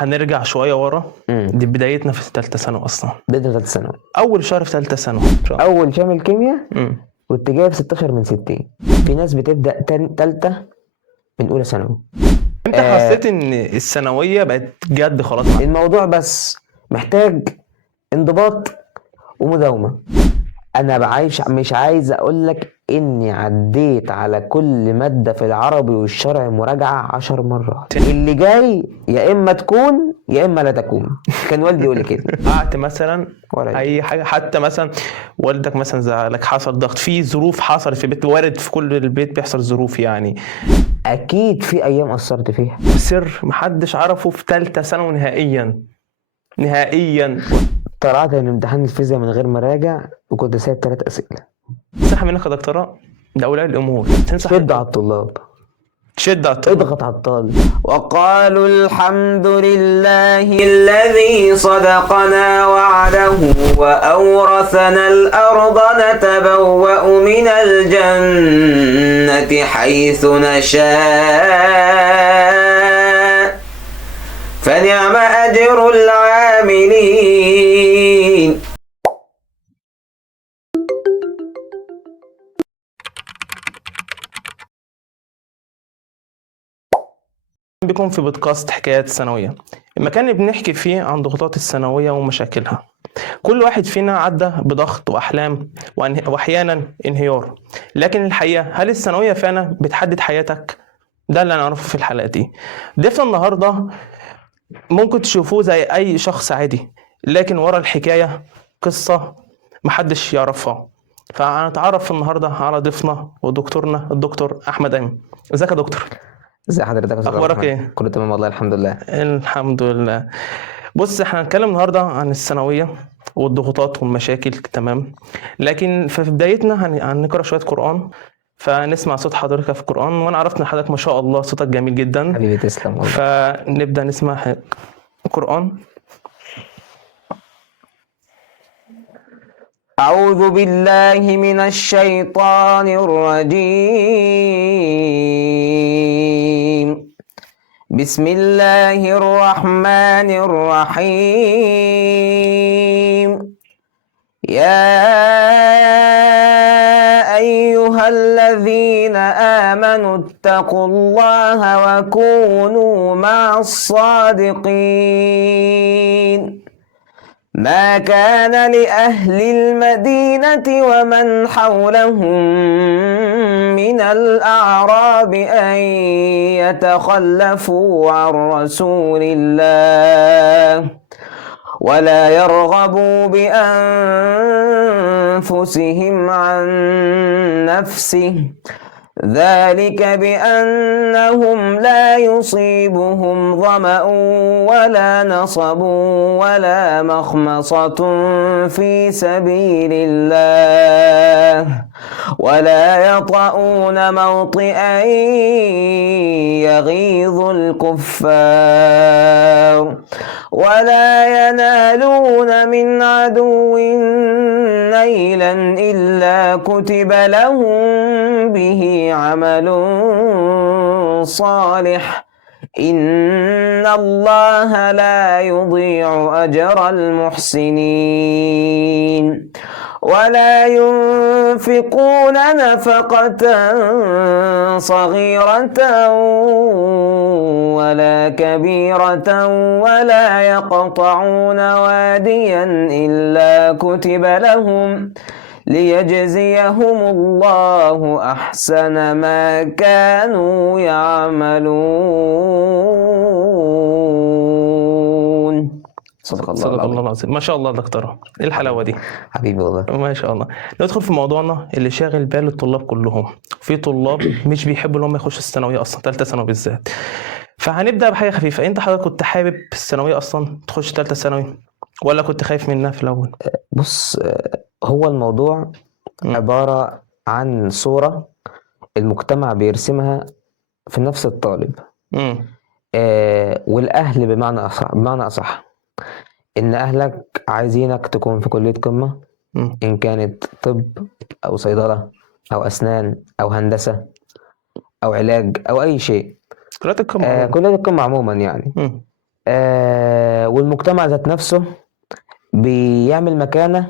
هنرجع شويه ورا. دي بدايتنا في ثالثه ثانوي اصلا. بداية ثالثة ثانوي، اول شهر في ثالثه ثانوي أول شامل كيمياء كنت جايب 16 من 60. في ناس بتبدأ تالتة من أولى ثانوي. انت حسيت ان الثانويه بقت جد خلاص؟ الموضوع بس محتاج انضباط ومداومة. أنا مش عايز أقول لك إني عديت على كل مادة في العربي والشرع مراجعة 10 مرات. اللي جاي يا إما تكون يا إما لا تكون. كان والدي يقول لي كده. قعدت مثلا اي حاجه، حتى مثلا والدك مثلا زعلك، حصل ضغط في ظروف حصلت في البيت، وارد في كل البيت بيحصل ظروف يعني. أكيد في أيام قصرت فيها. سر محدش عرفه في ثالثه ثانوي نهائيا. طلعت من امتحان الفيزياء من غير ما راجع وكنت سايب 3 أسئلة. تنصح منك يا دكتوراه؟ ده اولياء الامور. شد على الطلاب، اضغط على الطالب. وقالوا الحمد لله الذي صدقنا وعده وأورثنا الأرض نتبوأ من الجنة حيث نشاء فنعم أجر العاملين. بكم في بودكاست حكايات الثانوية، المكان اللي بنحكي فيه عن ضغوطات الثانوية ومشاكلها. كل واحد فينا عدى بضغط وأحلام وأحيانا انهيار، لكن الحقيقة هل الثانوية فعلا بتحدد حياتك؟ ده اللي هنعرفه في الحلقة دي. ضيفنا النهاردة ممكن تشوفوه زي أي شخص عادي، لكن ورا الحكاية قصة محدش يعرفها. فهنتعرف النهاردة على ضيفنا ودكتورنا الدكتور أحمد أيمن. ازيك يا دكتور؟ ازي حضرتك يا استاذ؟ اخبارك ايه؟ كله تمام والله الحمد لله. الحمد لله. بص، احنا هنتكلم النهارده عن الثانويه والضغوطات والمشاكل، تمام؟ لكن في بدايتنا هنقرا شويه قران، فنسمع صوت حضرتك في القران، وانا عرفت ان حضرتك ما شاء الله صوتك جميل جدا. حبيبي تسلم والله. فنبدا نسمع القران. أعوذ بالله من الشيطان الرجيم. بسم الله الرحمن الرحيم. يا أيها الذين آمنوا اتقوا الله وكونوا مع الصادقين. ما كان لأهل المدينة ومن حولهم من الأعراب أن يتخلفوا عن رسول الله ولا يرغبوا بأنفسهم عن نفسه، ذلك بأنهم لا يصيبهم ظمأ ولا نصب ولا مخمصة في سبيل الله ولا يطؤون موطئا يغيظ الكفار ولا ينالون من عدو نيلا إلا كتب لهم به عمل صالح إن الله لا يضيع أجر المحسنين. ولا ينفقون نفقة صغيرة ولا كبيرة ولا يقطعون واديا إلا كتب لهم ليجزيهم الله أحسن ما كانوا يعملون. صدق الله العظيم. ما شاء الله دكتورة، ايه الحلاوة دي؟ حبيبي والله ما شاء الله. ندخل في موضوعنا اللي شاغل بال الطلاب كلهم. في طلاب مش بيحبوا ان هم يخشوا الثانويه اصلا، ثالثه ثانوي بالذات. فهنبدا بحاجه خفيفه. انت حضرتك كنت حابب الثانويه اصلا تخش ثالثه ثانوي ولا كنت خايف منها في الاول؟ بص، هو الموضوع عباره عن صوره المجتمع بيرسمها في نفس الطالب. والاهل بمعنى اصح ان اهلك عايزينك تكون في كليه قمه، ان كانت طب او صيدله او اسنان او هندسه او علاج او اي شيء. كليات القمه كليه القمه عموما يعني. والمجتمع ذات نفسه بيعمل مكانة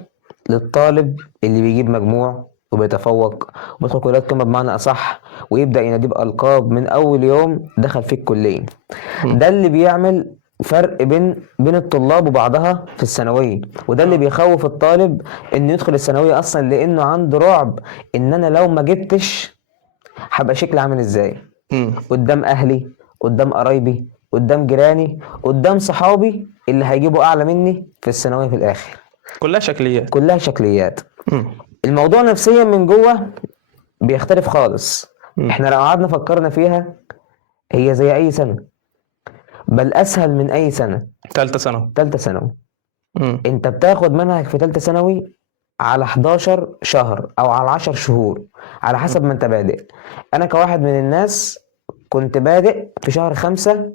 للطالب اللي بيجيب مجموع وبيتفوق وبيدخل كليات قمة بمعنى أصح، ويبدأ يناديه بألقاب من أول يوم دخل فيه الكلية. ده اللي بيعمل فرق بين الطلاب وبعضها في الثانوية، وده اللي بيخوف الطالب إنه يدخل الثانوية أصلا، لأنه عنده رعب إن أنا لو ما جبتش هبقى شكلي عامل إزاي قدام أهلي، قدام قرايبي، قدام جيراني، قدام صحابي اللي هيجيبوا أعلى مني في الثانوية في الآخر. كلها شكليات. كلها شكليات. مم. الموضوع نفسيا من جوه بيختلف خالص. مم. احنا لو قعدنا فكرنا فيها هي زي اي سنة، بل اسهل من اي سنة. تالتة ثانوي. تالتة ثانوي مم. انت بتاخد منهج في تالتة ثانوي على 11 شهر او على 10 شهور على حسب ما انت بادئ. انا كواحد من الناس كنت بادئ في شهر 5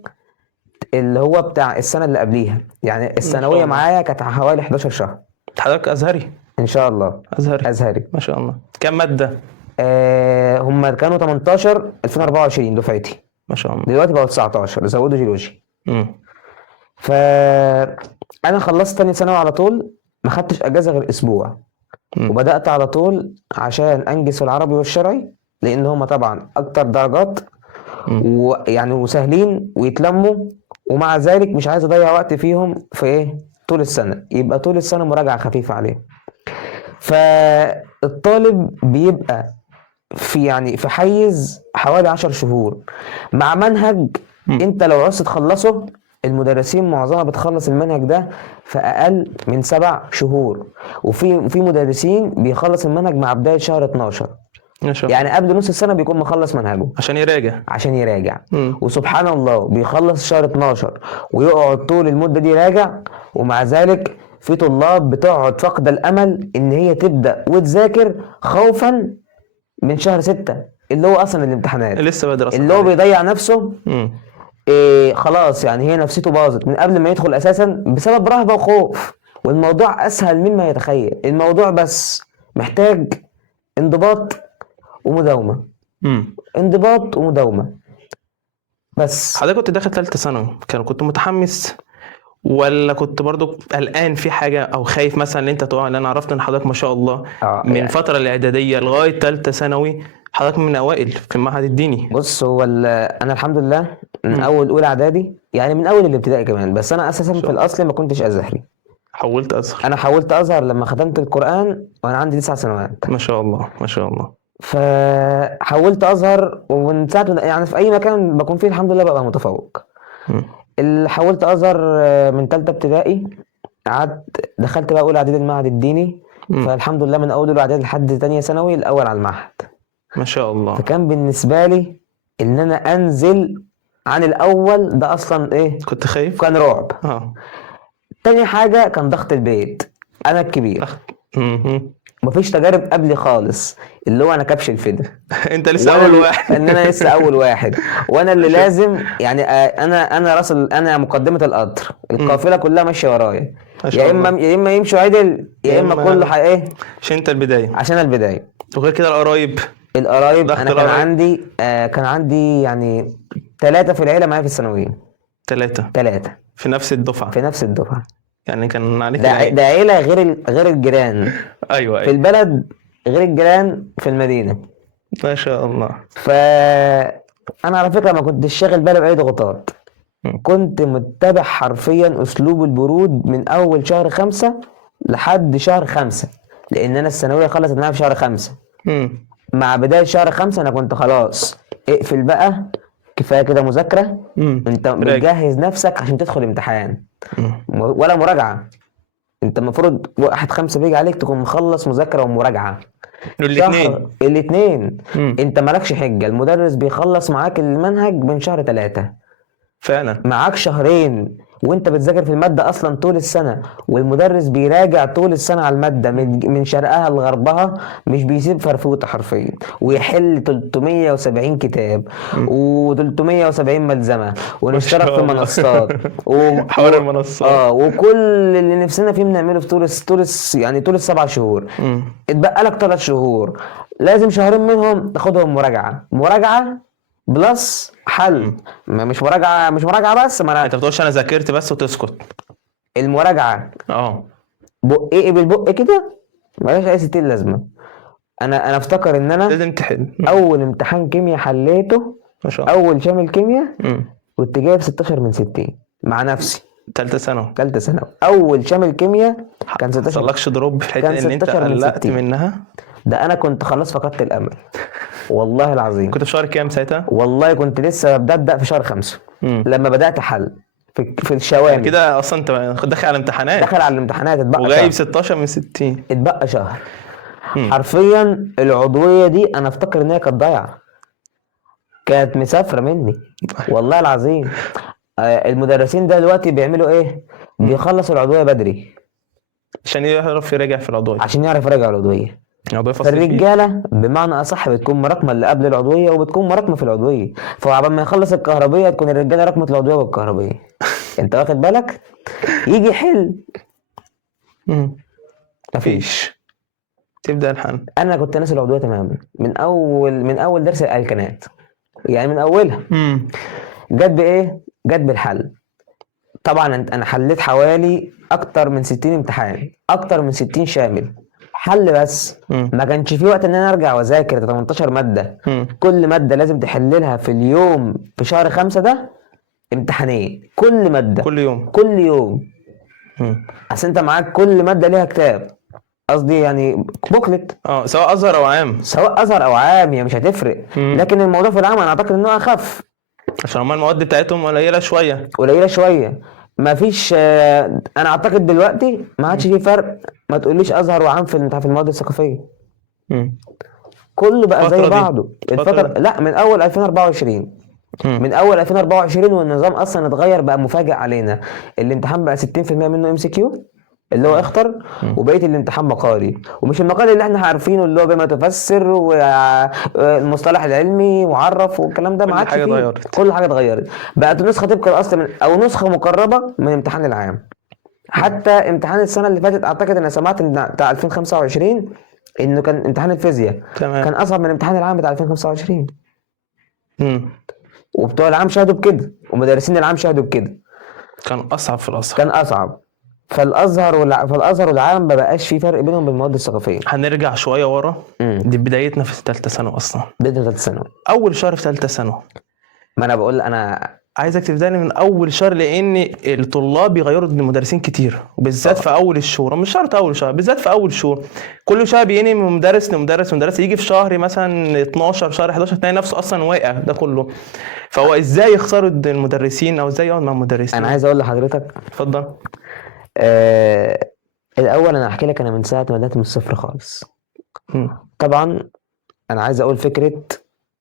اللي هو بتاع السنة اللي قبليها، يعني الثانوية الله. معايا كانت حوالي 11 شهر. حضرتك أزهري؟ ان شاء الله أزهري. ازهري. ما شاء الله. كم مادة؟ هم كانوا 18 2024 دفعتي، ما شاء الله. دلوقتي بقوا 19 زودوا جيولوجي. مم. فانا خلصت تاني ثانوي على طول، ما خدتش اجازه غير اسبوع، مم. وبدات على طول عشان انجز في العربي والشرعي، لان هما طبعا اكتر درجات ويعني وسهلين ويتلموا، ومع ذلك مش عايز اضيع وقت فيهم في ايه طول السنه، يبقى طول السنه مراجعه خفيفه عليه. فالطالب بيبقى في حيز حوالي 10 شهور مع منهج انت لو عوزت تخلصه، المدرسين معظمها بتخلص المنهج ده في اقل من 7 شهور، وفي مدرسين بيخلص المنهج مع بداية شهر 12، ما شاء الله. يعني قبل نص السنة بيكون مخلص منهجه عشان يراجع. وسبحان الله بيخلص شهر 12 ويقعد طول المدة دي يراجع. ومع ذلك في طلاب بتقعد فقد الامل ان هي تبدأ وتذاكر خوفا من شهر 6 اللي هو اصلا الامتحانات، لسه بدري اصلا اللي هو بيضيع نفسه. مم. خلاص يعني هي نفسيته باظت من قبل ما يدخل اساسا بسبب رهبة وخوف. والموضوع اسهل مما يتخيل، الموضوع بس محتاج انضباط ومداومة. مم. انضباط ومداومة بس. حضرتك كنت داخل تالتة ثانوي، كنت متحمس ولا كنت برضو قلقان في حاجة او خايف مثلا ان انت تقع؟ لان انا عرفت ان حضرتك ما شاء الله من يعني فترة الاعدادية لغاية تالتة ثانوي حضرتك من اوائل في المعهد الديني. بص هو انا الحمد لله من اول اولى اعدادي، يعني من اول الابتدائي كمان، بس انا اساسا في الاصل ما كنتش ازهري. حولت ازهر. انا حاولت ازهر لما ختمت القرآن وانا عندي 9 سنوات. ما شاء الله ما شاء الله. فحاولت ازهر، ومن ساعه يعني في اي مكان بكون فيه الحمد لله ببقى متفوق. اللي حاولت ازهر من ثالثه ابتدائي، قعدت دخلت بقى اولى اعدادي المعهد الديني. فالحمد لله من اول اولى اعدادي لحد تانية ثانوي الاول على المعهد. ما شاء الله. فكان بالنسبه لي ان انا انزل عن الاول ده اصلا ايه، كنت خايف؟ كان رعب. اه. تاني حاجه كان ضغط البيت، انا الكبير مفيش تجارب قبلي خالص، اللي هو انا كبش الفدا انت لسه اول واحد. ان انا لسه اول واحد، وانا اللي لازم يعني انا راس انا مقدمه القطر، القافله كلها ماشيه ورايا، يا اما يمشوا عدل يا اما كله ايه، عشان انت البدايه. عشان البدايه. وغير كده القرايب انا كان عندي يعني 3 في العيله معايا في الثانويه. 3 في نفس الدفعه. يعني كان عليك ده عيله غير الجيران. ايوه في البلد غير الجيران في المدينه. ما شاء الله. انا على فكره ما كنتش شاغل بالي باي ضغوطات، كنت متبع حرفيا اسلوب البرود من اول شهر 5 لحد شهر 5، لان انا الثانويه خلصت معايا في شهر 5. مع بدايه شهر 5 انا كنت خلاص اقفل بقى، كفايه كده مذاكره. انت بتجهز نفسك عشان تدخل امتحان ولا مراجعه. انت المفروض 1/5 بيجي عليك تكون مخلص مذاكره ومراجعه. الاثنين انت مالكش حجه، المدرس بيخلص معاك المنهج من شهر 3 فعلا. معاك شهرين وانت بتذاكر في الماده اصلا طول السنه، والمدرس بيراجع طول السنه على الماده من شرقها لغربها، مش بيسيب فرفوطه حرفيا، ويحل 370 كتاب و370 ملزمه، ونشترك في منصات حوار المنصات وكل اللي نفسنا فيه بنعمله في طول ال7 شهور. اتبقى لك 3 شهور، لازم شهرين منهم تاخدهم مراجعه بلس حل. مش مراجعه بس، ما انا انت بتقولش انا ذاكرت بس وتسكت. المراجعه اه بق ايه بالبق كده ملهاش اي 60 لازمه. انا افتكر ان انا لازم تحل. اول امتحان كيمياء حليته، ما شاء الله. اول شامل كيمياء، امم كنت جايب 16 من 60 مع نفسي. تالتة ثانوي. ثالثه ثانوي اول شامل كيمياء كان 16. حصلكش دروب في كان الحته اللي انت 16 من قلقت 60. منها؟ ده انا كنت خلاص فقدت الامل والله العظيم. كنت في شهر كام ساعتها؟ والله كنت لسه ببدأ في شهر 5 لما بدأت حل في الشوامل كده اصلا انت داخل على امتحانات، دخل على الامتحانات، اتبقى وجايب شهر. 16 من 60. اتبقى شهر. مم. حرفيا العضوية دي انا افتكر ان هي كانت ضايعة، كانت مسافرة مني والله العظيم. المدرسين ده دلوقتي بيعملوا ايه؟ بيخلصوا العضوية بدري عشان يعرف يراجع في العضوية. عشان يعرف يراجع العضوية. العضوية فصل فيه. فالرجالة بمعنى أصح بتكون مراكمة اللي قبل العضوية وبتكون مراكمة في العضوية، فعبال ما يخلص الكهربية تكون الرجالة ركمة العضوية والكهربية. أنت واخد بالك؟ يجي يحل مم. مفيش. مفيش. تبدأ الحل. أنا كنت ناسي العضوية تماما من أول درس الألكانات، يعني من أولها. جت بإيه؟ جت بالحل. طبعا أنا حليت حوالي أكتر من 60 امتحان، أكتر من 60 شامل حل بس. ما كانش في وقت ان انا ارجع واذاكر 18 ماده. كل ماده لازم تحللها في اليوم في شهر 5 ده امتحانين، كل ماده كل يوم. كل يوم. اصل انت معاك كل ماده ليها كتاب، قصدي يعني بوكلت، سواء ازهر او عام. سواء ازهر او عام هي مش هتفرق. لكن الموضوع في العام انا اعتقد انه اخف عشان هما المواد بتاعتهم قليله شويه. مفيش انا اعتقد دلوقتي ما عادش في فرق. ما تقوليش ازهر وعام في المواد الثقافيه. كله بقى زي بعضه. الفتره لا من اول 2024. من اول 2024 والنظام اصلا اتغير بقى مفاجئ علينا. الامتحان بقى 60% منه ام سي كيو اللي هو اختر، وبقيه الامتحان مقالي، ومش المقالي اللي احنا عارفينه اللي هو بما تفسر والمصطلح العلمي وعرف والكلام ده. ما عادش فيه. كل حاجه اتغيرت. بقت نسخه طبق الاصل او نسخه مقربه من الامتحان العام. حتى امتحان السنه اللي فاتت اعتقد انا سمعت ان بتاع 2025 انه كان امتحان الفيزياء كان اصعب من الامتحان العام بتاع 2025. وبتوع العام شهدوا بكده ومدرسين العام شهدوا بكده. كان اصعب في الازهر. كان اصعب. فالازهر والعام ما بقاش في فرق بينهم بالمواد الثقافيه. هنرجع شويه ورا. دي بدايتنا في ثالثه ثانوي اصلا. بدايه ثالثه ثانوي. اول شهر في ثالثه ثانوي. ما انا بقول انا عايزك تبدأني من اول شهر، لان الطلاب بيغيروا المدرسين كتير، وبالذات في اول الشهور. مش شرط اول شهر، بالذات في اول شهور. كل شهر بينقل من مدرس لمدرس، يجي في شهر مثلا 12 شهر 11 تلاقي نفسه اصلا واقع ده كله. فهو ازاي يختاروا المدرسين او ازاي يقعد مع المدرسين؟ انا عايز اقول لحضرتك. اتفضل. الاول انا احكي لك انا من ساعه ما بدات من الصفر خالص. طبعا انا عايز اقول فكره.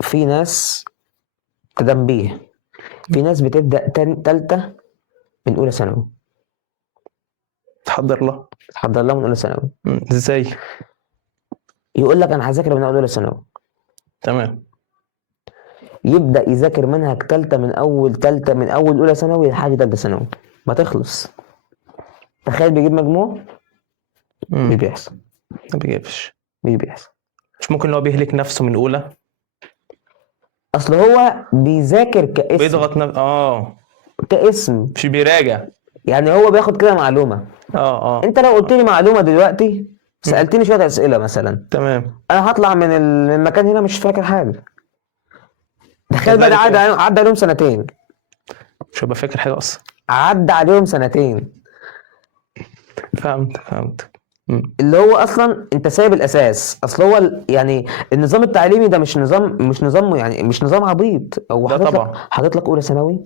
في ناس تنبيه، في ناس بتبدا تالتة من اولى ثانوي. تحضر لها من اولى ثانوي. ازاي؟ يقول لك انا هذاكر من اولى ثانوي. تمام. يبدا يذاكر منهج تالتة من اول اولى ثانوي لحد تالتة ثانوي ما تخلص. تخيل بيجيب مجموع. مش بيحصل. ما بيجيبش. مش بيحصل. مش ممكن لو بيهلك نفسه من اولى؟ اصل هو بيذاكر كاسم. بيضغط كاسم مش بيراجع. يعني هو بياخد كده معلومه. انت لو قلت لي معلومه دلوقتي، سالتني شويه اسئله مثلا، تمام، انا هطلع من المكان هنا مش فاكر حاجه. تخيل بقى عدى عليهم سنتين. مش هبقى فاكر حاجه اصلا. عدى عليهم سنتين. فهمت. اللي هو اصلا انت سايب الاساس. اصل هو يعني النظام التعليمي ده مش نظام يعني مش نظام عبيط. او حاطط لك اولى ثانوي،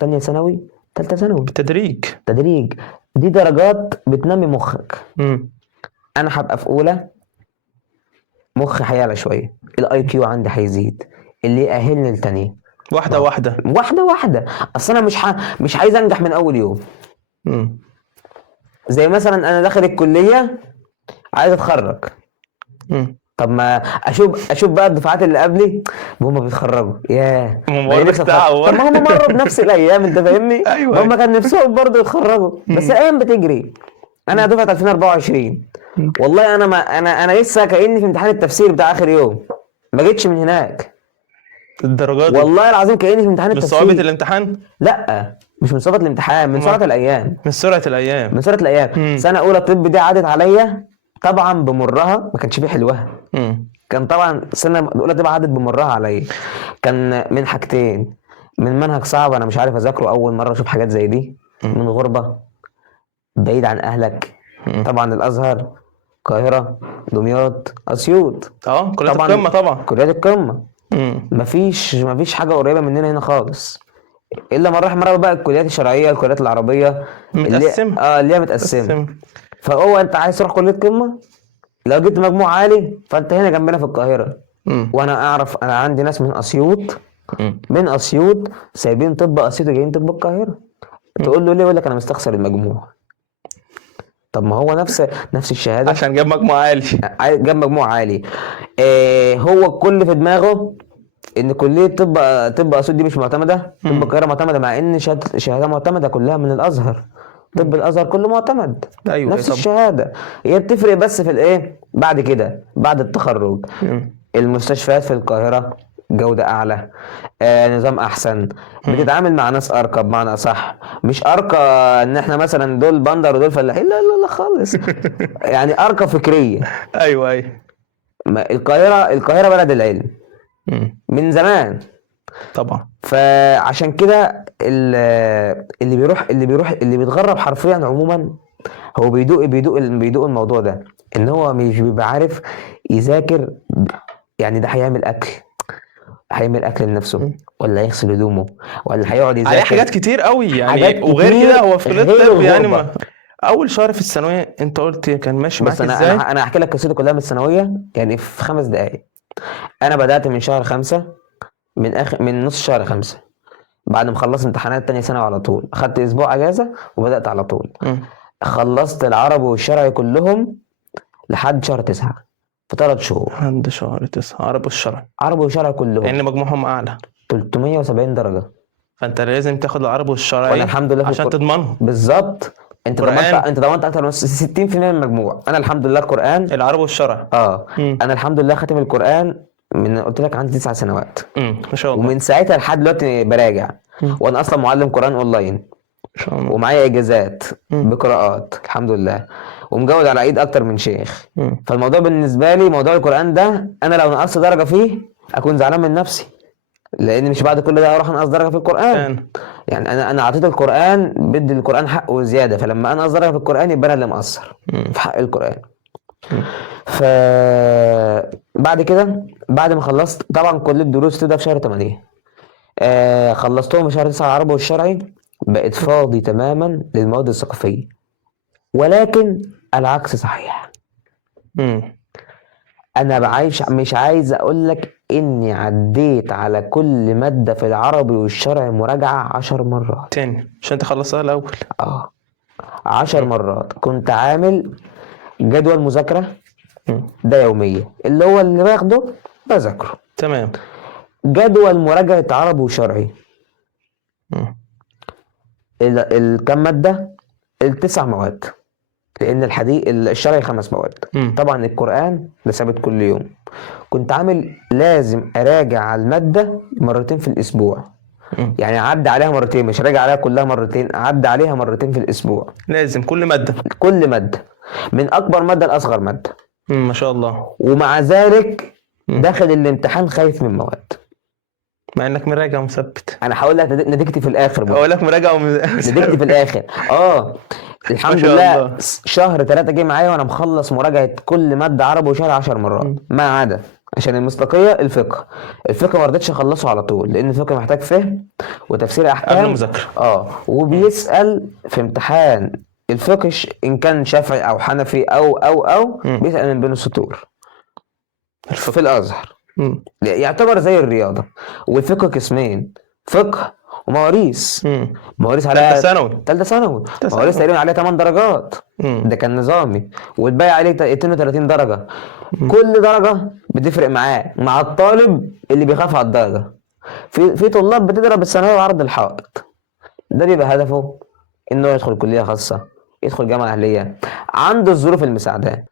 ثانيه ثانوي، ثالثه ثانوي، تدريج. دي درجات بتنمي مخك. انا هبقى في اولى مخي هيعلى شويه، الاي كيو عندي هيزيد، اللي يأهلني لتانية واحده. اصل انا مش عايز انجح من اول يوم. زي مثلا انا داخل الكليه عايز اتخرج. طب ما اشوف بقى الدفعات اللي قبلي هم بيتخرجوا. ياه طب ما هم مروا بنفس الايام. انت فاهمني؟ ايوه. هم كان نفسهم برضه يتخرجوا بس الايام بتجري. انا دفعه 2024 والله. انا لسه كاني في امتحان التفسير بتاع اخر يوم. ما جيتش من هناك. الدرجات دي والله العظيم كاني في امتحان من صعوبة التفسير. الامتحان؟ لا مش من صعوبة الامتحان، من سرعة الايام. من سرعة الأيام. من سرعة الايام. مم. سنة اولى طب دي عدت عليا طبعا بمرها، ما كانش فيه حلوها. مم. كان طبعا سنة اولى طب عدت بمرها عليا. كان من حاجتين: من منهج صعب انا مش عارف اذاكره، اول مرة اشوف حاجات زي دي. من غربة بعيد عن اهلك. مم. طبعا الازهر، القاهرة، دمياط، اسيوط، كليات طبعا القمة طبعا. كليات القمة. مم. مفيش حاجة قريبة مننا هنا خالص، الا من رحم ربي بقى الكليات الشرعية، الكليات العربية متقسم. اللي هي متقسمة. متقسم. فهو انت عايز تروح كلية قمة، لو جبت مجموع عالي فانت هنا جنبنا في القاهرة. مم. وانا اعرف، انا عندي ناس من اسيوط، مم. سايبين طب اسيوط وجايين طب القاهرة. تقول له ليه؟ يقول لك انا مستخسر المجموع. طب ما هو نفس الشهادة، عشان جاب مجموع عالي. جاب مجموع عالي. هو الكل في دماغه ان كليه طب اسيوط دي مش معتمده، طب القاهره معتمده، مع ان شهاده معتمده كلها من الازهر. طب الازهر كله معتمد، ايوه نفس طب. الشهاده. هي بتفرق بس في الايه بعد كده، بعد التخرج. مم. المستشفيات في القاهره جوده اعلى، نظام احسن، بتتعامل مع ناس ارقى، بمعنى اصح مش ارقى ان احنا مثلا دول بندر ودول فلاحين، لا لا لا خالص. يعني ارقى فكريه. ايوه ايوه. القاهره بلد العلم مم. من زمان. طبعا. فعشان كده اللي بيتغرب حرفيا عموما هو بيدوق الموضوع ده، ان هو مش بيبقى عارف يذاكر. يعني ده هيعمل اكل لنفسه، ولا هيغسل هدومه، ولا هيقعد يذاكر. عليه حاجات كتير قوي يعني. حاجات وغير كتير كده هو في كلية غير الطب يعني الغربة. اول شهر في الثانويه انت قلت كان ماشي بس معاك انا ازاي؟ انا انا هحكي لك قصتي كلها من الثانويه يعني في 5 دقائق. انا بدات من شهر 5، من نص شهر 5، بعد ما خلصت امتحانات تانية ثانوي على طول، اخدت اسبوع اجازه وبدات على طول. مم. خلصت العربي والشرعي كلهم لحد شهر 9، في 3 شهور. عند شهر 9 عربي الشرعي، عربي وشرعي كلهم لان مجموعهم اعلى، 370 درجه. فانت لازم تاخد العربي وانا والشرعي الحمد لله في عشان تضمنهم. بالظبط. قرآن. انت ضمنت اكتر من 60% من المجموع. انا الحمد لله القران. العربي والشرعي. مم. انا الحمد لله خاتم القران من، قلت لك، عندي 9 سنوات. ما شاء الله. ومن ساعتها لحد دلوقتي براجع. مم. وانا اصلا معلم قران اونلاين، ما شاء الله. ومعايا اجازات مم. بقراءات الحمد لله، ومجود على ايد اكتر من شيخ. مم. فالموضوع بالنسبه لي، موضوع القران ده، انا لو نقصت درجه فيه اكون زعلان من نفسي، لان مش بعد كل ده اروح انقص درجه في القران. يعني انا اعطيت القران، بدي القران حقه وزياده، فلما انا انقص درجه في القران يبقى انا اللي مقصر في حق القران. ف بعد كده، بعد ما خلصت طبعا كل الدروس تبدا في شهر 8. خلصتهم في شهر 9 العربي والشرعي، بقيت فاضي تماما للمواد الثقافيه. ولكن العكس صحيح. مم. انا مش عايز اقول لك اني عديت على كل مادة في العربي والشرعي مراجعة 10 مرات. تاني عشان انت خلصتها الاول. 10 مرات. كنت عامل جدول مذاكرة مم. ده يومية، اللي هو اللي باخده بذاكره. تمام. جدول مراجعة عربي وشرعي. مم. كم مادة؟ 9 مواد، لان الشرعي 5 مواد. طبعا القرآن ده ثابت كل يوم. كنت عامل لازم اراجع على المادة مرتين في الاسبوع. يعني عدى عليها مرتين، مش راجع عليها كلها مرتين، عدى عليها مرتين في الاسبوع. لازم كل مادة من اكبر مادة لاصغر مادة. ما شاء الله. ومع ذلك داخل الامتحان خايف من مواد، مع انك مراجع ومثبت. انا هقول لك نتيجتي في الاخر هقول لك مراجع نتيجتي في الاخر. الحمد لله شهر 3 جه معايا وانا مخلص مراجعة كل مادة عربي وشرعي 10 مرات. ما عدا عشان المصداقية الفقه ما رضيتش اخلصه على طول، لان الفقه محتاج فهم وتفسير احكام قبل المذاكرة. وبيسأل في امتحان الفقه ان كان شافعي او حنفي او بيسأل من بين السطور في الازهر. يعتبر زي الرياضة. والفقه قسمين: فقه ومواريث. مواريث عليها ثالثه ثانوي. مواريث تقريبا عليها 8 درجات. ده كان نظامي. والباقي عليه 32 درجه. كل درجه بتفرق معاه، مع الطالب اللي بيخاف على الدرجه. في طلاب بتضرب الثانويه وعرض الحائط. ده بيبقى هدفه انه يدخل كليه خاصه، يدخل جامعه اهليه، عنده الظروف المساعده.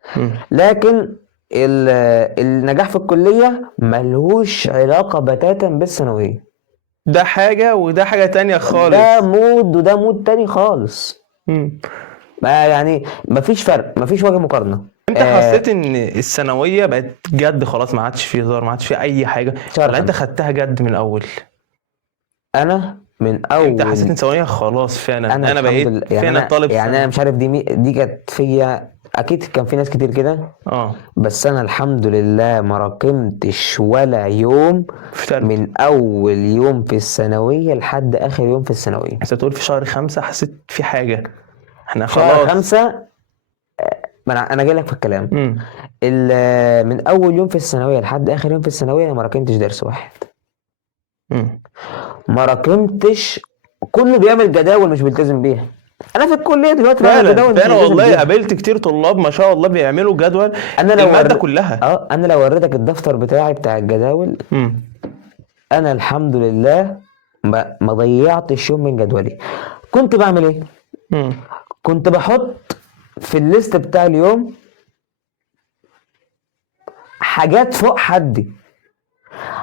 لكن النجاح في الكليه ملهوش علاقه بتاتا بالثانويه. ده حاجة وده حاجة تانية خالص. ده مود وده مود تاني خالص. مم. ما يعني مفيش فرق، مفيش وجه مقارنه. انت حسيت ان الثانوية بقت جد خلاص، ما عادش فيه هزار، ما عادش فيه اي حاجة، شهر ولا انت 5 خدتها جد من الاول؟ انا من انت حسيت ان اول الثانوية خلاص فعلا انا انا الحمد بقيت لله يعني فعلا طالب يعني انا ثانوي؟ مش عارف دي كانت فيا، اكيد كان في ناس كتير كده، اه بس انا الحمد لله ما راكمتش ولا يوم في تالتة. من اول يوم في الثانويه لحد اخر يوم في الثانويه. انت بتقول في شهر 5 حسيت في حاجة، احنا شهر خلاص. 5 ما انا جاي لك في الكلام. مم. من اول يوم في الثانويه لحد اخر يوم في الثانويه انا ما راكمتش درس واحد. مم. ما راكمتش. كله بيعمل جداول مش بيلتزم بيها. انا في الكليه دلوقتي بعمل فعلا جداول مش فعلا بلتزم والله، بيها. قابلت كتير طلاب ما شاء الله بيعملوا جدول انا لو المادة كلها. انا لو وريتك الدفتر بتاعي بتاع الجداول، مم. انا الحمد لله ما ضيعتش يوم من جدولي. كنت بعمل ايه؟ مم. كنت بحط في الليست بتاع اليوم حاجات فوق حدي،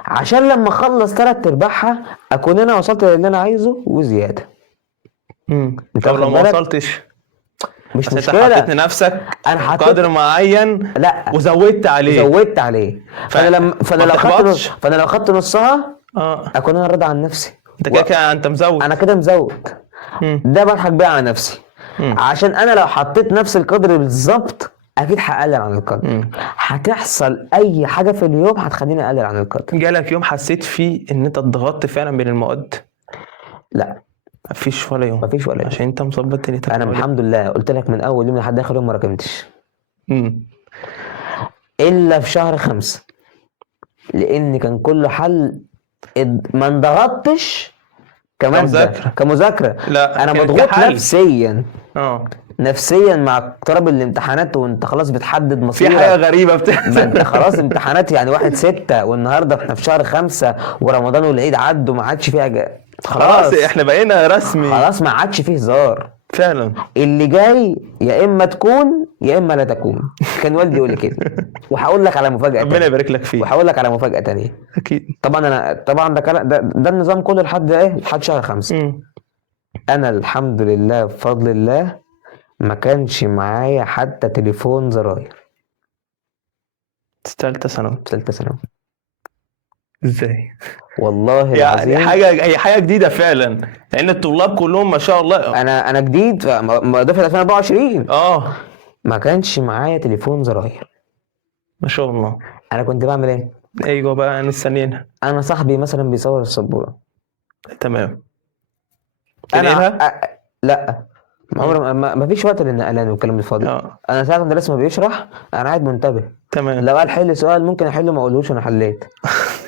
عشان لما اخلص 3/4 اكون انا وصلت للي انا عايزه وزياده. مم. انت طب واخد لو ما بالك؟ وصلتش، مش بس انت مشكله. حطيت لنفسك انا حطيت قدر معين لا وزودت عليه. زودت عليه. فانا ما لو خدت تحبطش. فانا لو خدت نصها اه اكون انا راضي عن نفسي. انت كده كده انت مزود. انا كده مزود. مم. ده بضحك بيه على نفسي، مم. عشان انا لو حطيت نفس القدر بالظبط اكيد هقلل عن القدر. مم. هتحصل اي حاجه في اليوم هتخليني اقلل عن القدر. جالك يوم حسيت فيه ان انت اتضغطت فعلا بين المواد؟ لا مفيش ولا يوم؟ مفيش ولا يوم. عشان انت مظبط دنيتك انا من أول الحمد لله قلت لك من اول يوم لحد اخر يوم ما راكمتش يوم. الا في شهر 5، لان كان كله حل. ما انضغطتش كماده كمذاكرة. كمذاكره. لا انا كان مضغوط كحل. نفسيا. اه نفسيا مع اقتراب الامتحانات وانت خلاص بتحدد في مصيرك. حاجة غريبة ما بتحصل. انت خلاص امتحانات يعني 1/6 والنهارده احنا في شهر 5 ورمضان والعيد عدوا ما عادش فيها خلاص احنا بقينا رسمي. خلاص ما عادش فيه هزار. فعلا. اللي جاي يا اما تكون يا اما لا تكون. كان والدي يقول لي كده. وهقول لك على مفاجأة ربنا تانية. يبارك لك فيه. وهقول لك على مفاجأة تانية. اكيد. طبعا ده النظام كله لحد ايه؟ لحد شهر 5. مم. انا الحمد لله بفضل الله ما كانش معايا حتى تليفون زراير تالتة ثانوي؟ في ثالثه ثانوي. ازاي؟ والله يعني العظيم هي حاجة جديدة فعلا، لأن الطلاب كلهم ما شاء الله. انا جديد دفعه 2024. اه ما كانش معايا تليفون زراير. ما شاء الله. انا كنت بعمل ايه؟ ايوه بقى مستنيينها. انا صاحبي مثلا بيصور السبوره، تمام. انا تنقلها؟ لا عمر ما فيش وقت للنقلان والكلام الفاضي. اه انا ساعه ما لسه ما بيشرح انا قاعد منتبه. تمام. لو قال حل سؤال ممكن احله ما اقولهوش انا حليت.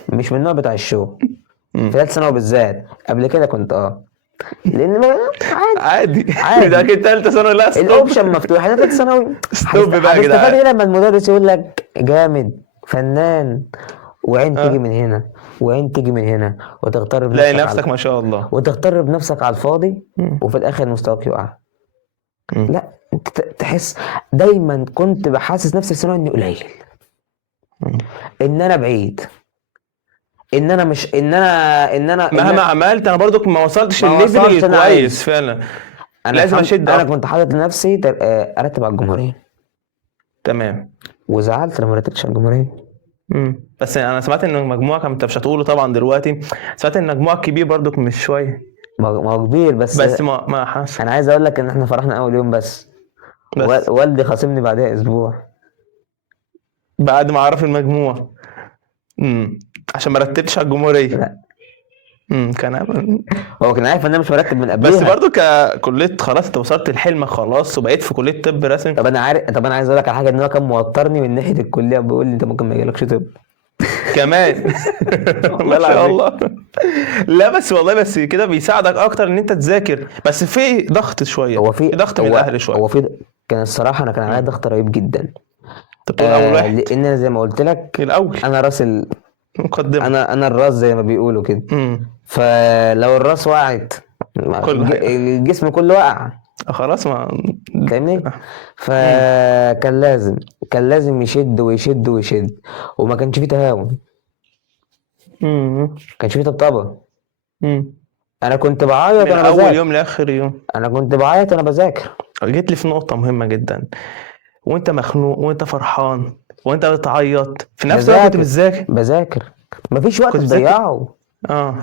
مش من النوع بتاع الشو. مم. في ثالث ثانوي بالذات. قبل كده كنت لان عادي عادي. ده كده تالتة ثانوي. لا ستوب. الاوبشن مفتوح. انا ثالث ثانوي ستوب بقى يا هتستفاد جدعان. ايه لما المدرس يقول لك جامد فنان وعين تيجي من هنا وعين تيجي من هنا وتغتر تلاقي بنفسك نفسك ما شاء الله. وتغتر بنفسك على الفاضي مم. وفي الاخر مستواك يقع. مم. لا انت تحس دايما كنت بحسس نفسي في الثانوي اني قليل، مم. ان انا بعيد، ان انا مش ان انا مهما عملت انا برضو ما وصلتش ما للليفل وصلتش أنا الكويس عايز. فعلا. انا لازم اشد انا أكتر. كنت حاطط لنفسي ارتب على الجمهوريه تمام. وزعلت لما رتبتش على الجمهوريه. بس انا سمعت ان مجموعك، انت مش هتقوله طبعا دلوقتي، سمعت ان مجموعك كبير برضو مش شويه. ما هو كبير بس ما حاسس. انا عايز اقول لك ان احنا فرحنا اول يوم بس والدي خاصمني بعدها اسبوع بعد ما اعرف المجموع. عشان ما رتبتش على الجمهوريه. لا كان هو كان عارف ان انا مش مرتب من قبلها. بس برضو ككليه خلاص انت وصلت لحلمك خلاص وبقيت في كليه طب رسمي. طب انا عايز اقول لك على حاجه، ان هو كان موترني من ناحيه الكليه بيقول لي انت ممكن ما يجيلكش طب كمان. ما شاء الله. لا بس والله بس كده بيساعدك اكتر ان انت تذاكر، بس في ضغط شويه. هو في ضغط من الاهل شويه. هو في كان الصراحه انا كان عليا ضغط رهيب جدا. انت بتقول اول واحد. لان أنا زي ما قلت لك الاول انا راس مقدمه. انا الراس زي ما بيقولوا كده. امم فلو الراس وقعت كل حاجة. الجسم كله وقع. خلاص ما. فاهمني؟ فكان لازم يشد ويشد ويشد، وما كانش فيه تهاون، مم. ما كانش فيه طبطبه. مم. انا كنت بعيط من وانا اول بذاكر، يوم لاخر يوم. انا كنت بعيط وانا بذاكر. جيت لي في نقطة مهمة جدا، وانت مخنوق وانت فرحان وانت بتعيط في نفس الوقت كنت بتذاكر. بذاكر، مفيش وقت كنت بتذاكر. تضيعه. اه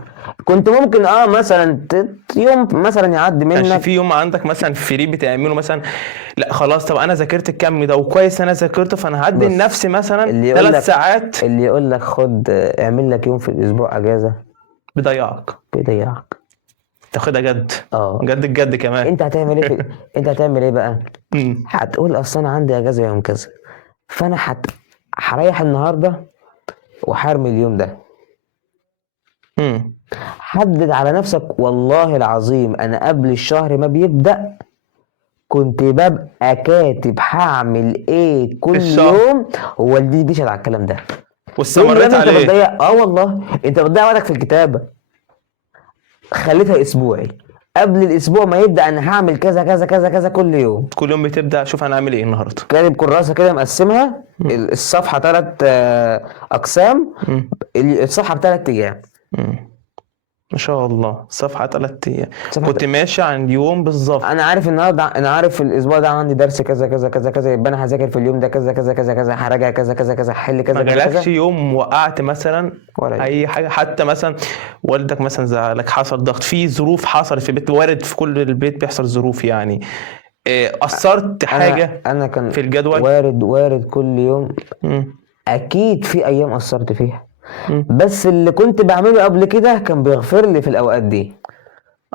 كنت ممكن مثلا يوم مثلا يعدي كانش منك. في يوم عندك مثلا فري بتعمله مثلا؟ لا خلاص، طب انا ذاكرت الكم ده وكويس انا ذاكرته، فانا هدي بص، لنفسي مثلا اللي يقول لك 3 ساعات. اللي يقول لك خد اعمل لك يوم في الاسبوع اجازه، بيضيعك. بيضيعك. تاخدها جد، اه جد الجد كمان. انت هتعمل ايه انت هتعمل ايه بقى؟ مم. هتقول اصل انا عندي اجازه يوم كذا، فانا هريح النهارده وهرمي اليوم ده. مم. حدد على نفسك. والله العظيم انا قبل الشهر ما بيبدأ كنت ببقى كاتب هعمل ايه كل الشهر. يوم. والدتي دي على الكلام ده. تقول لي واستمريت يا ابني انت عليه. بتضيع، والله انت بتضيع وقتك في الكتابه. خليتها اسبوعي، قبل الاسبوع ما يبدأ انا هعمل كذا كذا كذا كذا كل يوم. كل يوم بتبدأ شوف انا هعمل ايه النهارده. كاتب كراسه كده مقسمها الصفحه 3 اقسام، مم. الصفحه ب3 ايام. مم. ما شاء الله، صفحة 3 أيام. صفحة كنت ماشي عن اليوم بالظبط. انا عارف النهارده، انا عارف الاسبوع ده عندي درس كذا كذا كذا كذا، يبقى انا هذاكر في اليوم ده كذا كذا كذا كذا، هراجع كذا كذا كذا، هحل كذا ما كذا جالكش كذا. يوم وقعت مثلا ولا يوم. اي حاجه؟ حتى مثلا والدك مثلا زعلك، حصل ضغط في ظروف حصلت في البيت، وارد في كل البيت بيحصل ظروف يعني، اثرت حاجه انا كان في الجدول؟ وارد كل يوم. مم. اكيد في ايام قصرت فيها، مم. بس اللي كنت بعمله قبل كده كان بيغفر لي في الاوقات دي.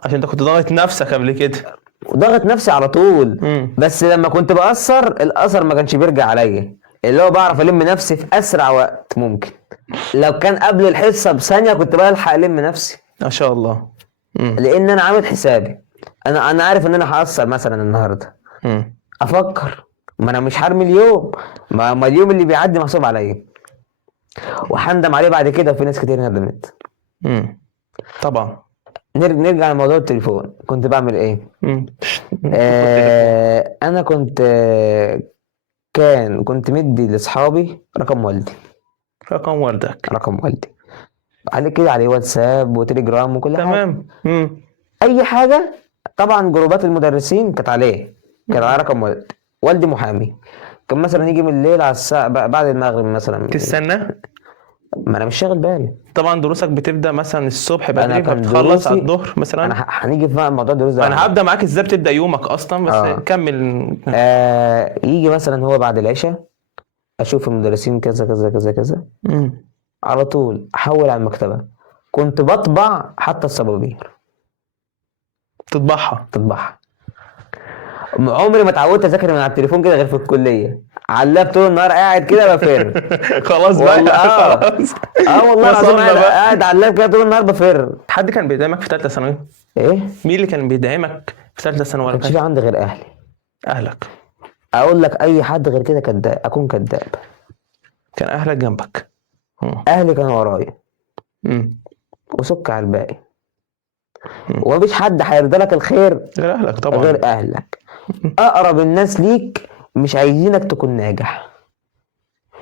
عشان انت كنت ضاغط نفسك قبل كده. وضغط نفسي على طول. مم. بس لما كنت بأثر الأثر ما كانش بيرجع عليا، اللي هو بعرف ألم نفسي في أسرع وقت ممكن. لو كان قبل الحصة بثانية كنت بلحق ألم نفسي، ما شاء الله. مم. لأن أنا عامل حسابي. أنا عارف إن أنا هأثر مثلا النهاردة، مم. أفكر ما أنا مش هرمي اليوم، ما اليوم اللي بيعدي محسوب عليا وهندم عليه بعد كده، وفي ناس كتير ندمت. مم. طبعا. نرجع لموضوع التليفون. كنت بعمل إيه؟ مم. أنا كنت كنت مدي لاصحابي رقم والدي، رقم والدك. رقم والدي عليه كده، عليه واتساب وتليجرام وكل حاجه. تمام. مم. اي حاجه. طبعا جروبات المدرسين كانت عليه، كان على رقم والدي. والدي محامي، كان مثلا يجي من الليل على الساعه بعد المغرب مثلا. تستنى. ما انا مش شاغل بالي. طبعا دروسك بتبدا مثلا الصبح بدري، أنا كان فبتخلص على دروسي- الظهر مثلا. انا هنيجي في موضوع الدروس ده. انا هبدا معاك ازاي بتبدا يومك اصلا، بس كمل. يجي مثلا هو بعد العشاء، اشوف المدرسين كذا كذا كذا كذا، مم. على طول احول على المكتبه. كنت بطبع حتى الصبابير، تطبعها. تطبعها. عمري ما اتعودت اذاكر من على التليفون كده غير في الكليه، على اللاب طول النهار قاعد كده بفر. خلاص بقى. والله خلاص. والله العظيم وصلنا بقى. قاعد على اللاب كده طول النهار بفر. حد كان بيدعمك في ثالثه ثانوي؟ ايه؟ مين اللي كان بيدعمك في ثالثه ثانوي ما ولا كانش في عندي غير اهلي. اهلك؟ اقول لك اي حد غير كده كذاب، اكون كذاب. كان اهلك جنبك. اهلي كانوا ورايا مم. وسك على الباقي. ومفيش حد هيرضى لك الخير غير اهلك طبعا. غير اهلك. اقرب الناس ليك مش عايزينك تكون ناجح،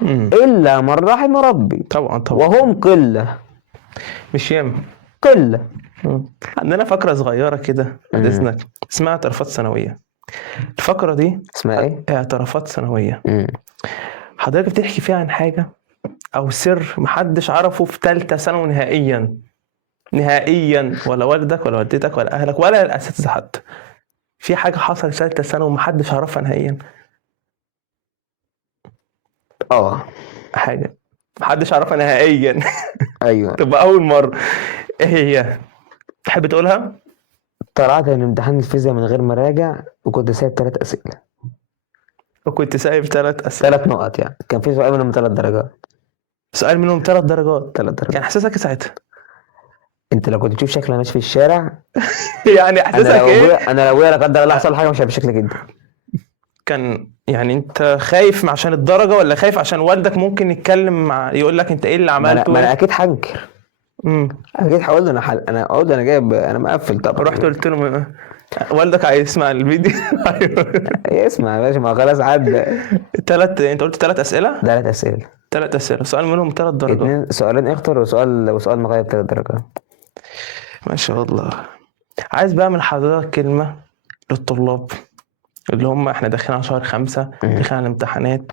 مم. الا من رحم ربي، طبعا طبعا. وهم قله مش ياما. قله. عندنا فقره صغيره كده بعد اذنك، اسمها اعترافات ثانويه. الفقره دي اسمها ايه؟ اعترافات ثانويه. حضرتك بتحكي فيها عن حاجه او سر محدش عرفه في ثالثه ثانوي نهائيا، نهائيا، ولا والدك ولا والدتك ولا اهلك ولا الاساتذه حتى. في حاجه حصلت في ثالثه ثانوي ومحدش عرفها نهائيا. حاجه محدش عرفها نهائيا. ايوه. تبقى اول مره. ايه هي؟ تحب تقولها؟ طلعت من امتحان الفيزياء من غير ما اراجع، وكنت سايب 3 اسئله. وكنت سايب 3 اسئله. 3 نقط يعني، كان في سؤال منهم 3 درجات. سؤال منهم 3 درجات. 3 درجات. كان احساسك إيه ساعتها؟ انت لو كنت تشوف شكلي ماشي في الشارع، يعني احساسك ايه؟ انا لو لا قدر الله حصل حاجه مش هيبقى شكلي كده. كان يعني انت خايف عشان الدرجه ولا خايف عشان والدك ممكن يتكلم مع يقول لك انت ايه اللي عملته؟ ما انا اكيد هنكر. امم اكيد هقول له انا اقول له انا جايب، انا مقفل طبعا. رحت قلت له والدك عايز يسمع الفيديو. أيوة. اسمع يا باشا، ما خلاص عدى. انت قلت 3 اسئله. 3 اسئله. 3 اسئله، سؤال منهم 3 درجات. سؤالين اختر وسؤال مغير 3 درجات. ما شاء الله. عايز بقى من حضرتك كلمه للطلاب اللي هم احنا داخلين على شهر 5، داخلين على الامتحانات،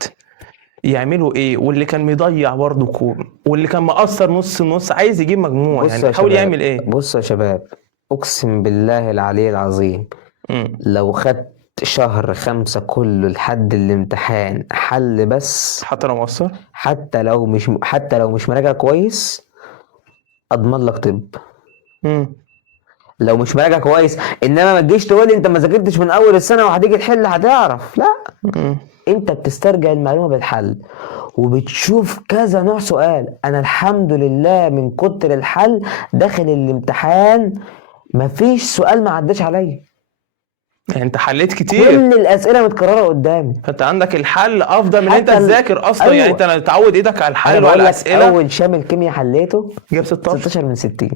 يعملوا ايه؟ واللي كان مضيع برضه واللي كان مقصر نص عايز يجيب مجموع، بصوا يعني يا حاول شباب، يعمل ايه؟ بصوا يا شباب، اقسم بالله العلي العظيم، لو خدت شهر 5 كله لحد الامتحان حل بس، حتى لو مقصر، حتى لو مش مراجع كويس، اضمن لك طب. امم لو مش مراجع كويس، انما ما تجيش تقول لي انت ما ذاكرتش من اول السنه وهتيجي تحل هتعرف، لا. انت بتسترجع المعلومه بالحل، وبتشوف كذا نوع سؤال. انا الحمد لله من كتر الحل داخل الامتحان مفيش سؤال ما عداش عليا، يعني انت حليت كتير، كل الاسئله متكرره قدامي. فانت عندك الحل افضل من انت حتى تذاكر اصلا. أيوة. يعني انت تعود ايدك على انا الحل بقول وعلى لك الاسئله. اول شامل كيمياء حليته جاب 16 16 من 60.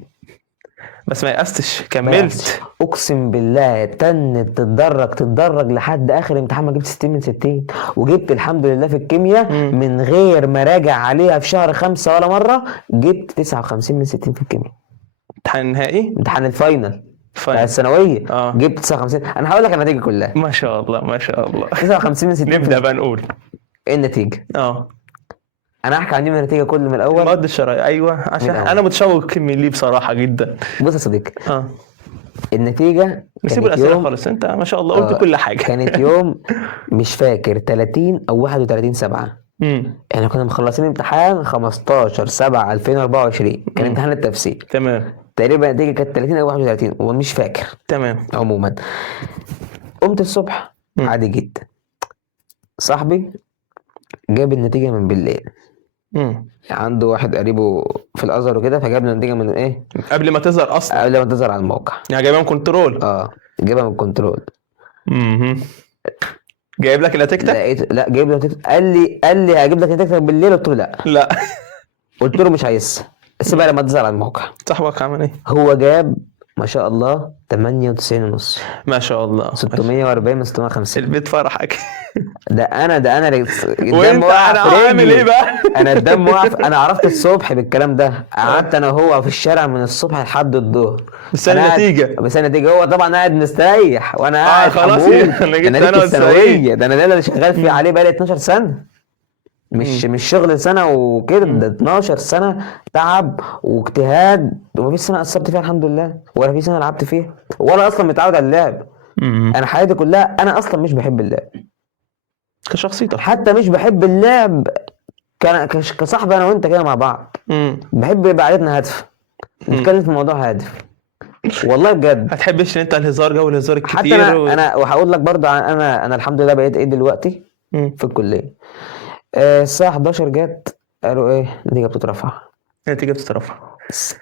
بس ما يأستش، ما كملت. يأسش. اقسم بالله تتدرج لحد اخر امتحان ما جبت 60 من 60، وجبت الحمد لله في الكيمياء من غير ما راجع عليها في شهر 5 ولا مره، جبت 59 من 60 في الكيمياء. امتحان نهائي، امتحان الفاينل بتاع فاين. الثانويه اه جبت 59. انا هقول لك النتيجه كلها. ما شاء الله ما شاء الله. 59 من 60. نبدأ بقى نقول ايه النتيجه؟ انا هحكي عن النتيجه كل من الاول. المواد الشرعية، ايوه، عشان من الأول. انا متشوق من ليه بصراحة جدا. بص يا صديقي، النتيجه نسيب كانت الأسئلة يوم خالص، انت ما شاء الله قلت كل حاجة. كانت يوم مش فاكر 30 او 31/7. احنا كنا مخلصين امتحان 15/7/2024، كان امتحان التفسير. تمام تقريبا النتيجه كانت 30 او 31 ومش فاكر. تمام. عموما قمت الصبح عادي جدا، صاحبي جاب النتيجه من بالليل. عنده واحد قريبه في الازهر وكده، فجاب لنا النتيجه من ايه؟ قبل ما تظهر اصلا، قبل ما تظهر على الموقع. يعني جايبها من كنترول. جايبها من كنترول. جايب لك نتيجتك؟ لا جايب لي نتيجتك. قال لي هجيب لك نتيجتك بالليل، قلت له لا. قلت له مش عايزها، سيبها لما تظهر على الموقع. صاحبك عمل ايه؟ هو جاب ما شاء الله 98 ونص. ما شاء الله. 640 من 650. البيت فرحك. ده انا وانت انا عامل ايه بقى؟ انا الدم وقف. انا عرفت الصبح بالكلام ده، قعدت انا وهو في الشارع من الصبح لحد الظهر بس النتيجه. هو طبعا قاعد مستريح وانا قاعد خلاص. انا جبت انا الثانويه. ده انا اللي شغال فيه عليه بقالي 12 سنه، مش شغل سنه وكده، ده 12 سنه تعب واجتهاد، ومفيش سنه قصرت فيها الحمد لله، ولا في سنه لعبت فيها، ولا اصلا متعود على اللعب. انا حياتي كلها انا اصلا مش بحب اللعب كشخصيتك، حتى مش بحب اللعب كصاحب انا وانت كده مع بعض. بحب يبقى عيلتنا هادفه، نتكلم في موضوع هادف والله بجد. هتحبش ان انت الهزار، جو الهزار الكتير. حتى انا وهقول لك برضه انا الحمد لله بقيت ايه دلوقتي في الكليه. الساعه 11 جت، قالوا ايه؟ النتيجه بتترفع.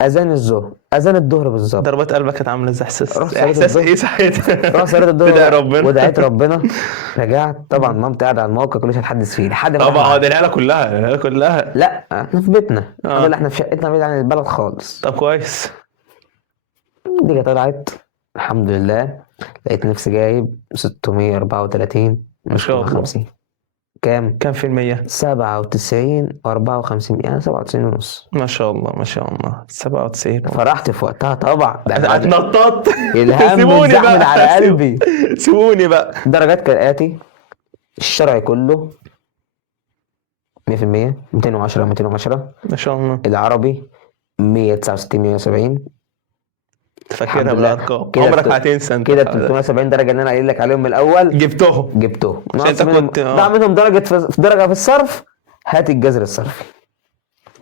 اذان الظهر بالظبط. ضربات قلبك كانت عامله ازاي؟ احساس ايه ساعتها؟ رحت صلاه الظهر، بدعي ربنا ودعيت ربنا. رجعت طبعا مامتي قاعده على الموقع، كل شويه تحدث فيه لحد ما طبعا دي العيله كلها. لا احنا في بيتنا، الحمد لله احنا في شقتنا بعيد عن البلد خالص. طب كويس. النتيجه طلعت الحمد لله، لقيت نفسي جايب 634 ما شاء الله. 50. كام في المية؟ 97 و54، يعني 97 ونص. ما شاء الله 97. فرحت في وقتها طبعا، اتنططت. الهم زحمل على قلبي. سيبوني بقى. درجات كالآتي: الشرعي كله 100%، 210 210 ما شاء الله. العربي 169 170. فاكرها بالارقام، عمرك ما هتنسى انت كده. 370 درجه اللي انا قايل لك عليهم من الاول جبتهم. انت كنت ضاع منهم درجه في الصرف. هات الجذر الصرفي.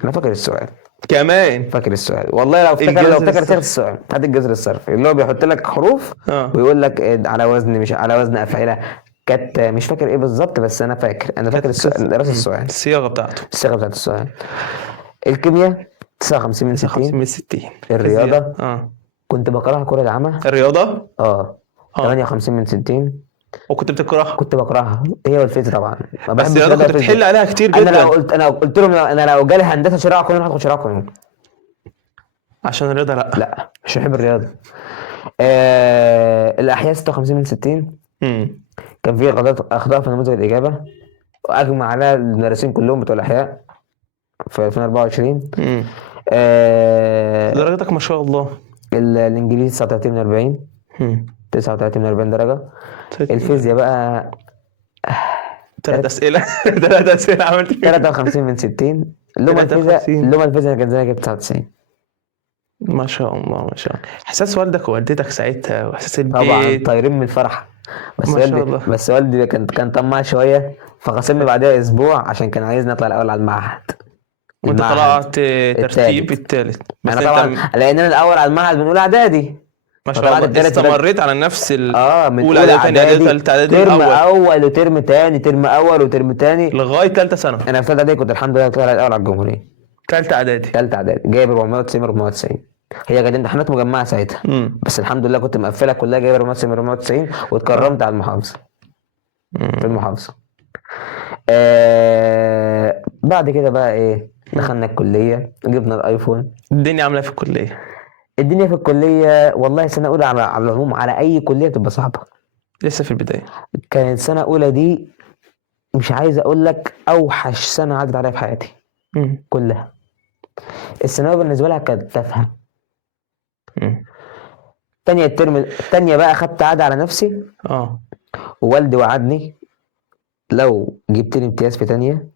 انا فاكر السؤال كمان، فاكر السؤال والله. لو افتكر السؤال، هات الجذر الصرفي اللي هو بيحط لك حروف ويقول لك على وزن، مش على وزن افعله. كانت مش فاكر ايه بالظبط، بس انا فاكر السؤال، راس السؤال، الصياغه بتاعته السؤال. الكيمياء 59 من 60. الرياضه كنت بكرهها، كرة العمى. الرياضة 58 من 60. وكنت بتكرهها؟ كنت بكرهها هي والفيزياء طبعا. بس الرياضة كنت بتحل عليها كتير جدا. انا قلت لهم انا لو جالي هندسة شراعة قانون هاخد شراعة قانون. عشان الرياضة لا مش بحب الرياضة. الأحياء 56 من 60. امم كان في أخطاء في نموذج الإجابة، وأجمع عليها المدرسين كلهم بتوع الأحياء في 2024. امم آه درجتك ما شاء الله. الإنجليزي 39 من 40. امم 39 من 40 درجة. الفيزياء بقى 3 أسئلة 3 أسئلة عملت فيها 53 من 60. اللغة 53. الفيزياء كانت زي 99. ما شاء الله ما شاء الله. إحساس والدك ووالدتك ساعتها وإحساس طبعا البيت. طايرين من الفرحة. ما شاء الله. بس والدي كان طماع شوية، فخصمني بعدها أسبوع عشان كان عايزني أطلع الأول على المعهد. وأنت طلعت ترتيب التالت. الثالث. بس أنا طبعا لأن أنا الأول على المعهد من أولى إعدادي. ما شاء فطلعت الله التالت استمريت على نفس من أولى أولى إعدادي، تاني إعدادي، إعدادي، تالتة إعدادي، ترم الأول أول وترم تاني، ترم أول وترم تاني، لغاية تالتة ثانوي. أنا في تالتة إعدادي كنت الحمد لله طالع الأول على الجمهورية. تالتة إعدادي. تالتة إعدادي جايب 490 490. هي كانت امتحانات مجمعة ساعتها، بس الحمد لله كنت مقفلها كلها، جايب 490 490 واتكرمت على المحافظة. في المحافظة. بعد كده بقى إيه، دخلنا الكلية، جبنا الآيفون. الدنيا عاملة إيه في الكلية؟ الدنيا في الكلية والله سنة أولى على العموم على أي كلية بتبقى صعبة. لسه في البداية. كانت سنة أولى دي مش عايز أقول لك أوحش سنة عدت عليها في حياتي كلها. الثانوية بالنسبة لها كانت تافهة. تانية بقى خدت عادة على نفسي. ووالدي وعدني لو جبت لي امتياز في تانية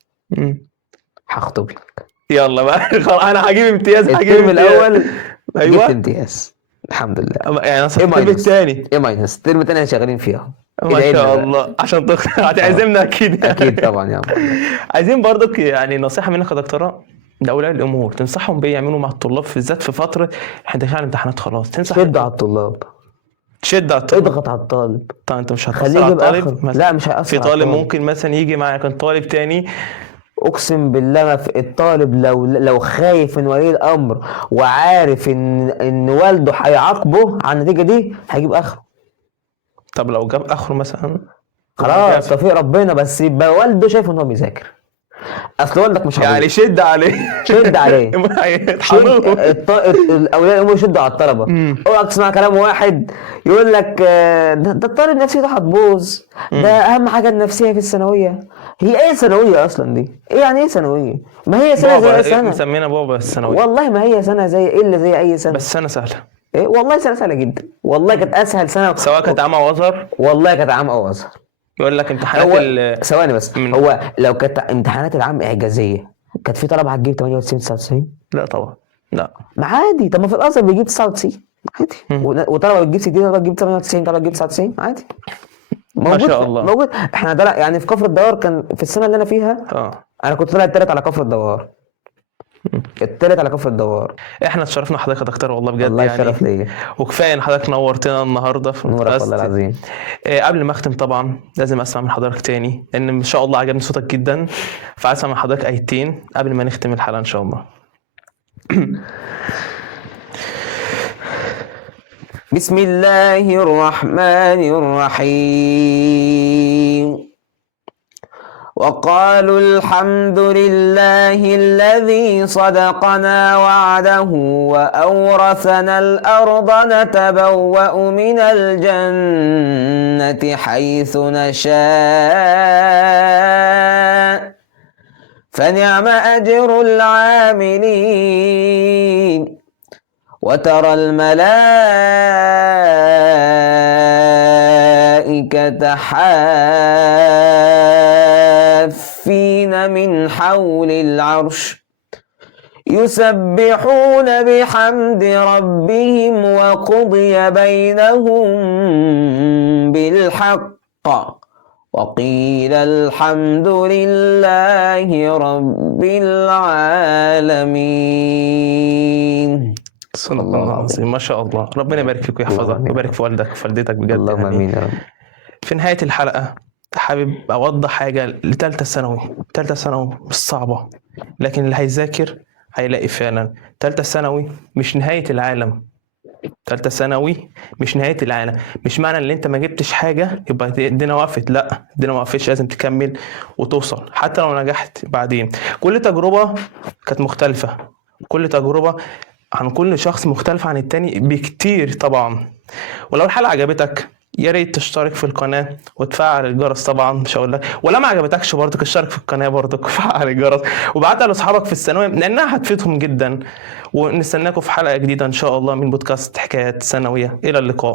هخطب لك. يلا بقى خلاص انا هجيب امتياز. الترم الأول ايوه جبت امتياز الحمد لله. يعني انا الترم الثاني ايه ماينس، الترم الثاني شغالين فيها ما شاء الله عشان هتعزمنا اكيد. اكيد طبعا يا عايزين برضك يعني نصيحة منك يا دكتورة لأولياء الأمور تنصحهم بيه يعملوا مع الطلاب بالذات في فترة احنا داخلين على الامتحانات خلاص. تنصح شد على الطلاب، شد على الطلاب، اضغط على الطالب. طيب انت مش خليه هتأثر على يجيب الطالب؟ لا مش هيأثر في على طالب الطالب. ممكن مثلا يجي معاك كان طالب تاني اقسم بالله ما في الطالب لو خايف من ولي الامر وعارف ان والده هيعاقبه على النتيجه دي هيجيب اخره. طب لو جاب اخره مثلا خلاص توفيق ربنا، بس يبقى والده شايف ان هو بيذاكر. اصل والدك مش يعني شد عليه شد عليه اولياء الامور يشدوا على الطلبه. اوعى تسمع كلام واحد يقول لك ده الطالب نفسيته هتبوظ، ده اهم حاجه النفسيه في الثانويه. هي ايه ثانويه اصلا دي؟ ايه يعني ايه ثانويه؟ ما هي سنه زي اي سنه. مسمينا بابا الثانويه والله ما هي سنه زي الا زي اي سنه، بس سنه سهله. ايه والله سنه سهله جدا، والله كانت اسهل سنه سواء كانت عام او ازهر. والله كانت عام او ازهر. يقول لك امتحانات ثواني بس هو لو كانت امتحانات العام اعجازيه كانت في طلبه هتجيب 98 99؟ لا طبعا لا. ما عادي، طب ما في الازهر بيجيب 99 عادي، وطلبه بتجيب 60، طلبه بتجيب 98، طلبه بتجيب 99 عادي. ما شاء الله موجود. احنا ده يعني في كفر الدوار كان في السنه اللي انا فيها انا كنت طالع التالت على كفر الدوار. التالت على كفر الدوار. احنا اتشرفنا حضرتك يا دكتور والله بجد. الله يشرف ليا، وكفايه ان حضرتك نورتنا النهارده في نورك والله العظيم. قبل ما اختم طبعا لازم اسمع من حضرتك تاني لان ان شاء الله عجبني صوتك جدا، فعايز اسمع من حضرتك ايتين قبل ما نختم الحلقه ان شاء الله. بسم الله الرحمن الرحيم. وقالوا الحمد لله الذي صدقنا وعده وأورثنا الأرض نتبوأ من الجنة حيث نشاء فنعم أجر العاملين. وترى الملائكة حافين من حول العرش يسبحون بحمد ربهم وقضي بينهم بالحق وقيل الحمد لله رب العالمين. صلى الله العظيم. ما شاء الله، ربنا يبارك فيك ويحفظك ويبارك في والدك ووالدتك بجد. اللهم امين يا رب. في نهايه الحلقه حابب اوضح حاجه لثالثه ثانوي. ثالثه ثانوي مش صعبه، لكن اللي هيذاكر هيلاقي فعلا ثالثه ثانوي مش نهايه العالم. ثالثه ثانوي مش نهايه العالم. مش معنى ان انت ما جبتش حاجه يبقى الدنيا وقفت، لا الدنيا ما وقفتش، لازم تكمل وتوصل حتى لو نجحت بعدين. كل تجربه كانت مختلفه، كل تجربه عن كل شخص مختلف عن التاني بكتير طبعا. ولو الحلقة عجبتك يا ريت تشترك في القناة وتفعل الجرس. طبعا مش هقول لك، ولا ما عجبتكش برضك اشترك في القناة برضك وفعل الجرس وابعتها لاصحابك في الثانوية لانها هتفيدهم جدا. ونستناكم في حلقة جديدة ان شاء الله من بودكاست حكايات ثانوية. الى اللقاء.